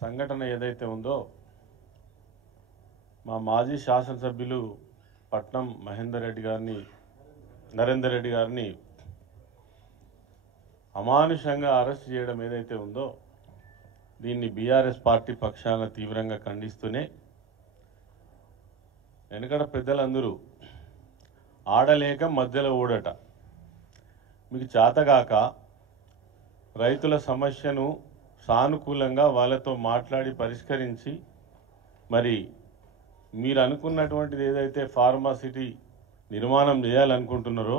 సంఘటన ఏదైతే ఉందో మా మాజీ శాసనసభ్యులు పట్నం నరేందర్ రెడ్డి గారిని అమానుషంగా అరెస్ట్ చేయడం ఏదైతే ఉందో దీన్ని బీఆర్ఎస్ పార్టీ పక్షాన తీవ్రంగా ఖండిస్తూనే వెనకడ పెద్దలందరూ ఆడలేక మధ్యలో ఊడట మీకు చేతగాక రైతుల సమస్యను సానుకూలంగా వాళ్ళతో మాట్లాడి పరిష్కరించి మరి మీరు అనుకున్నటువంటిది ఏదైతే ఫార్మాసిటీ నిర్మాణం చేయాలనుకుంటున్నారో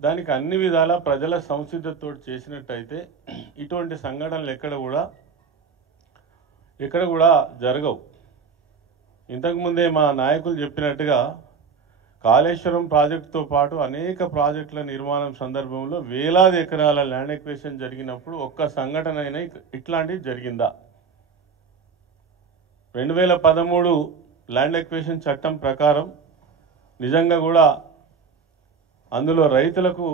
దానికి అన్ని విధాల ప్రజల సంసిద్ధతో చేసినట్టయితే ఇటువంటి సంఘటనలు ఎక్కడ కూడా జరగవు. ఇంతకుముందే మా నాయకులు చెప్పినట్టుగా కాళేశ్వరం ప్రాజెక్టుతో పాటు అనేక ప్రాజెక్టుల నిర్మాణం సందర్భంలో వేలాది ఎకరాల ల్యాండ్ ఎక్విజిషన్ జరిగినప్పుడు ఒక్క సంఘటన అయినా ఇట్లాంటిది జరిగిందా? 2013 ల్యాండ్ ఎక్విజిషన్ చట్టం ప్రకారం నిజంగా కూడా అందులో రైతులకు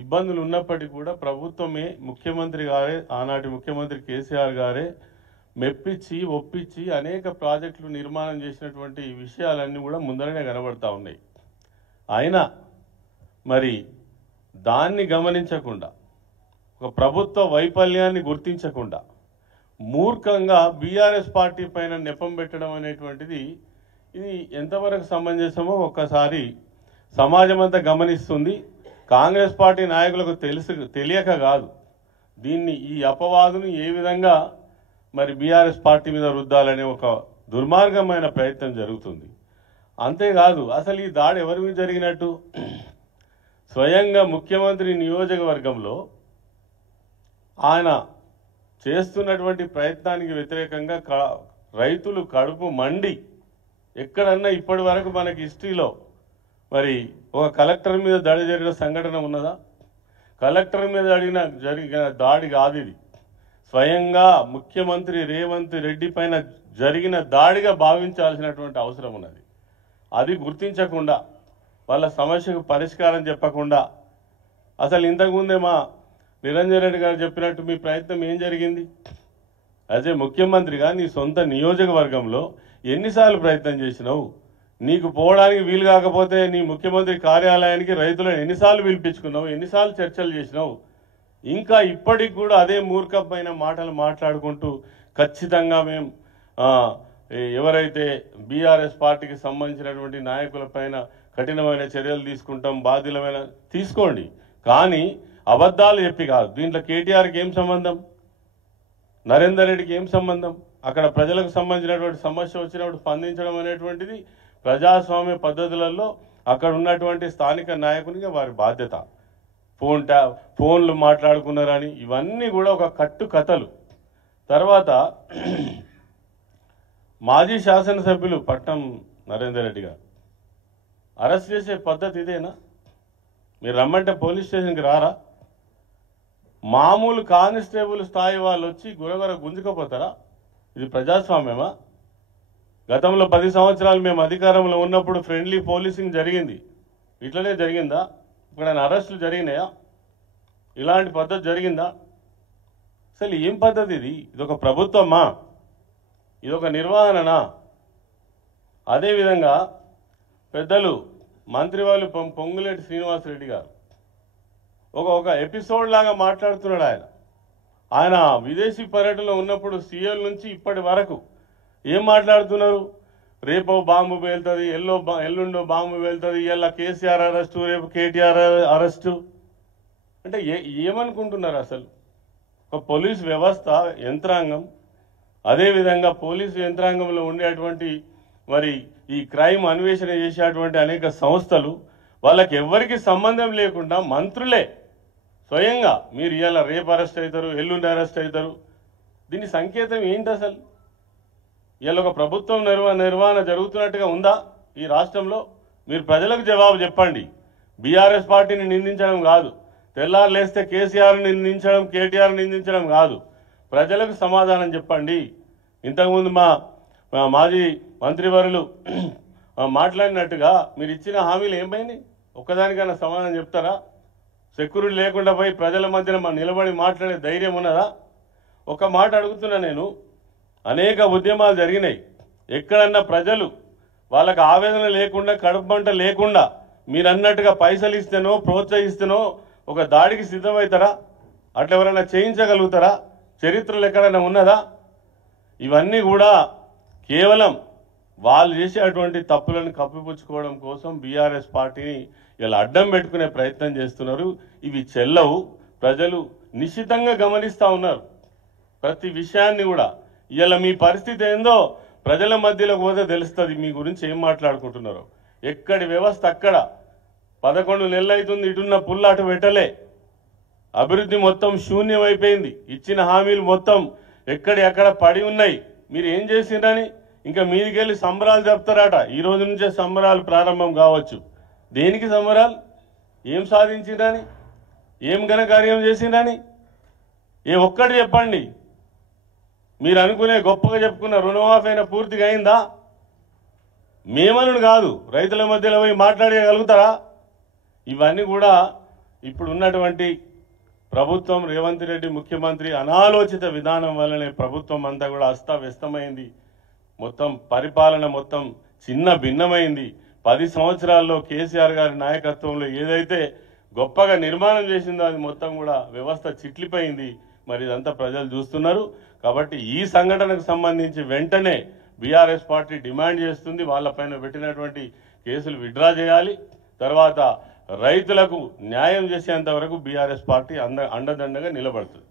ఇబ్బందులు ఉన్నప్పటికీ కూడా ప్రభుత్వమే ముఖ్యమంత్రి గారే ఆనాటి ముఖ్యమంత్రి కేసీఆర్ గారే మెప్పించి ఒప్పించి అనేక ప్రాజెక్టులు నిర్మాణం చేసినటువంటి విషయాలన్నీ కూడా ముందరనే కనబడతా ఉన్నాయి. అయినా మరి దాన్ని గమనించకుండా ఒక ప్రభుత్వ వైఫల్యాన్ని గుర్తించకుండా మూర్ఖంగా బీఆర్ఎస్ పార్టీ పైన నెపం పెట్టడం అనేటువంటిది ఇది ఎంతవరకు సమంజసమో ఒక్కసారి సమాజం అంతా గమనిస్తుంది. కాంగ్రెస్ పార్టీ నాయకులకు తెలియక కాదు దీన్ని ఈ అపవాదును ఏ విధంగా మరి బీఆర్ఎస్ పార్టీ మీద రుద్దాలనే ఒక దుర్మార్గమైన ప్రయత్నం జరుగుతుంది. అంతేకాదు అసలు ఈ దాడి ఎవరి మీద జరిగినట్టు స్వయంగా ముఖ్యమంత్రి నియోజకవర్గంలో ఆయన చేస్తున్నటువంటి ప్రయత్నానికి వ్యతిరేకంగా రైతులు కడుపు మండి ఎక్కడన్నా ఇప్పటి వరకు మనకి హిస్టరీలో మరి ఒక కలెక్టర్ మీద దాడి జరిగిన సంఘటన ఉన్నదా? కలెక్టర్ మీద జరిగిన దాడి కాదు ఇది. స్వయంగా ముఖ్యమంత్రి రేవంత్ రెడ్డి పైన జరిగిన దాడిగా భావించాల్సినటువంటి అవసరం ఉన్నది. అది గుర్తించకుండా వాళ్ళ సమస్యకు పరిష్కారం చెప్పకుండా అసలు ఇంతకుముందే మా నిరంజన్ రెడ్డి గారు చెప్పినట్టు మీ ప్రయత్నం ఏం జరిగింది? అదే ముఖ్యమంత్రిగా నీ సొంత నియోజకవర్గంలో ఎన్నిసార్లు ప్రయత్నం చేసినావు? నీకు పోవడానికి వీలు కాకపోతే నీ ముఖ్యమంత్రి కార్యాలయానికి రైతులను ఎన్నిసార్లు పిలిపించుకున్నావు? ఎన్నిసార్లు చర్చలు చేసినావు? ఇంకా ఇప్పటికి కూడా అదే మూర్ఖమైన మాటలు మాట్లాడుకుంటూ ఖచ్చితంగా మేము ఎవరైతే బీఆర్ఎస్ పార్టీకి సంబంధించినటువంటి నాయకులపైన కఠినమైన చర్యలు తీసుకుంటాం, బాధ్యులమైన తీసుకోండి, కానీ అబద్ధాలు చెప్పి కాదు. దీంట్లో కేటీఆర్కి ఏం సంబంధం? నరేందర్ రెడ్డికి ఏం సంబంధం? అక్కడ ప్రజలకు సంబంధించినటువంటి సమస్య వచ్చినప్పుడు స్పందించడం అనేటువంటిది ప్రజాస్వామ్య పద్ధతులలో అక్కడ ఉన్నటువంటి స్థానిక నాయకునిగా వారి బాధ్యత. ఫోన్లు మాట్లాడుకున్నారని ఇవన్నీ కూడా ఒక కట్టు కథలు. తర్వాత మాజీ శాసనసభ్యులు పట్నం నరేందర్ రెడ్డి గారు అరెస్ట్ చేసే పద్ధతి ఇదేనా? మీరు రమ్మంటే పోలీస్ స్టేషన్కి రారా? మామూలు కానిస్టేబుల్ స్థాయి వాళ్ళు వచ్చి గురగొర గుంజుకపోతారా? ఇది ప్రజాస్వామ్యమా? గతంలో 10 సంవత్సరాలు మేము అధికారంలో ఉన్నప్పుడు ఫ్రెండ్లీ పోలీసింగ్ జరిగింది. ఇట్లనే జరిగిందా? ఇక్కడ అరెస్టులు జరిగినాయా? ఇలాంటి పద్ధతి జరిగిందా? అసలు ఏం పద్ధతి ఇది? ఇదొక ప్రభుత్వమా? ఇదొక నిర్వహణనా? అదేవిధంగా పెద్దలు మంత్రి వాళ్ళు పొంగులేటి శ్రీనివాసరెడ్డి గారు ఒక ఎపిసోడ్ లాగా మాట్లాడుతున్నాడు. ఆయన విదేశీ పర్యటనలో ఉన్నప్పుడు సీఎల్ నుంచి ఇప్పటి వరకు ఏం మాట్లాడుతున్నారు? రేపో బాంబు పేలుతుంది, ఎల్లుండో బాంబు పేలుతుంది, ఇలా కేసీఆర్ అరెస్టు, రేపు కేటీఆర్ అరెస్టు అంటే ఏమనుకుంటున్నారు? అసలు ఒక పోలీస్ వ్యవస్థ యంత్రాంగం, అదేవిధంగా పోలీసు యంత్రాంగంలో ఉండేటువంటి మరి ఈ క్రైమ్ అన్వేషణ చేసేటువంటి అనేక సంస్థలు వాళ్ళకి ఎవరికి సంబంధం లేకుండా మంత్రులే స్వయంగా మీరు ఇలా రేపు అరెస్ట్ అవుతారు, ఎల్లుండి అరెస్ట్ అవుతారు. దీని సంకేతం ఏంటి? అసలు ఇలా ఒక ప్రభుత్వం నిర్వహణ జరుగుతున్నట్టుగా ఉందా ఈ రాష్ట్రంలో? మీరు ప్రజలకు జవాబు చెప్పండి. బీఆర్ఎస్ పార్టీని నిందించడం కాదు, తెల్లారు లేస్తే కేసీఆర్ని నిందించడం, కేటీఆర్ని నిందించడం కాదు, ప్రజలకు సమాధానం చెప్పండి. ఇంతకుముందు మా మాజీ మంత్రివర్యులు మాట్లాడినట్టుగా మీరు ఇచ్చిన హామీలు ఏమైనాయి? ఒక్కదానికైనా సమాధానం చెప్తారా? సెక్యూరిటీ లేకుండా పోయి ప్రజల మధ్యన నిలబడి మాట్లాడే ధైర్యం ఉన్నదా? ఒక మాట అడుగుతున్నా నేను, అనేక ఉద్యమాలు జరిగినాయి. ఎక్కడన్నా ప్రజలు వాళ్ళకి ఆవేదన లేకుండా కడుపు మంట లేకుండా మీరు అన్నట్టుగా పైసలు ఇస్తేనో ప్రోత్సహిస్తేనో ఒక దాడికి సిద్ధమవుతారా? అట్లా ఎవరైనా చేయించగలుగుతారా? చరిత్రలో ఎక్కడైనా ఉన్నదా? ఇవన్నీ కూడా కేవలం వాళ్ళు చేసేటువంటి తప్పులను కప్పిపుచ్చుకోవడం కోసం బీఆర్ఎస్ పార్టీని ఇలా అడ్డం పెట్టుకునే ప్రయత్నం చేస్తున్నారు. ఇవి చెల్లవు. ప్రజలు నిశ్చితంగా గమనిస్తూ ఉన్నారు ప్రతి విషయాన్ని కూడా. ఇలా మీ పరిస్థితి ఏందో ప్రజల మధ్యలోకి పోతే తెలుస్తుంది మీ గురించి ఏం మాట్లాడుకుంటున్నారో. ఎక్కడి వ్యవస్థ అక్కడ 11 నెలలు అవుతుంది, ఇటున్న పుల్ల అటు పెట్టలే. అభివృద్ధి మొత్తం శూన్యమైపోయింది. ఇచ్చిన హామీలు మొత్తం ఎక్కడి అక్కడ పడి ఉన్నాయి. మీరు ఏం చేసిండ్రని ఇంకా మీదికెళ్ళి సంబరాలు జరుపుతారట. ఈ రోజు నుంచే సంబరాలు ప్రారంభం కావచ్చు. దేనికి సంబరాలు? ఏం సాధించిండ్రని, ఏం ఘనకార్యం చేసిండ్రని ఏ ఒక్కటి చెప్పండి. మీరు అనుకునే గొప్పగా చెప్పుకున్న రుణమాఫీ అయినా పూర్తిగా అయిందా? మేమనుడు కాదు, రైతుల మధ్యలో పోయి మాట్లాడగలుగుతారా? ఇవన్నీ కూడా ఇప్పుడు ఉన్నటువంటి ప్రభుత్వం, రేవంత్ రెడ్డి ముఖ్యమంత్రి అనాలోచిత విధానం వల్లనే ప్రభుత్వం అంతా కూడా అస్తవ్యస్తమైంది. మొత్తం పరిపాలన మొత్తం చిన్న భిన్నమైంది. 10 సంవత్సరాల్లో కేసీఆర్ గారి నాయకత్వంలో ఏదైతే గొప్పగా నిర్మాణం చేసిందో అది మొత్తం కూడా వ్యవస్థ చిట్లిపోయింది. మరి ఇదంతా ప్రజలు చూస్తున్నారు. కాబట్టి ఈ సంఘటనకు సంబంధించి వెంటనే బీఆర్ఎస్ పార్టీ డిమాండ్ చేస్తుంది, వాళ్ళపైన పెట్టినటువంటి కేసులు విత్డ్రా చేయాలి. తర్వాత రైతులకు న్యాయం చేసేంత వరకు బీఆర్ఎస్ పార్టీ అండదండగా నిలబడుతుంది.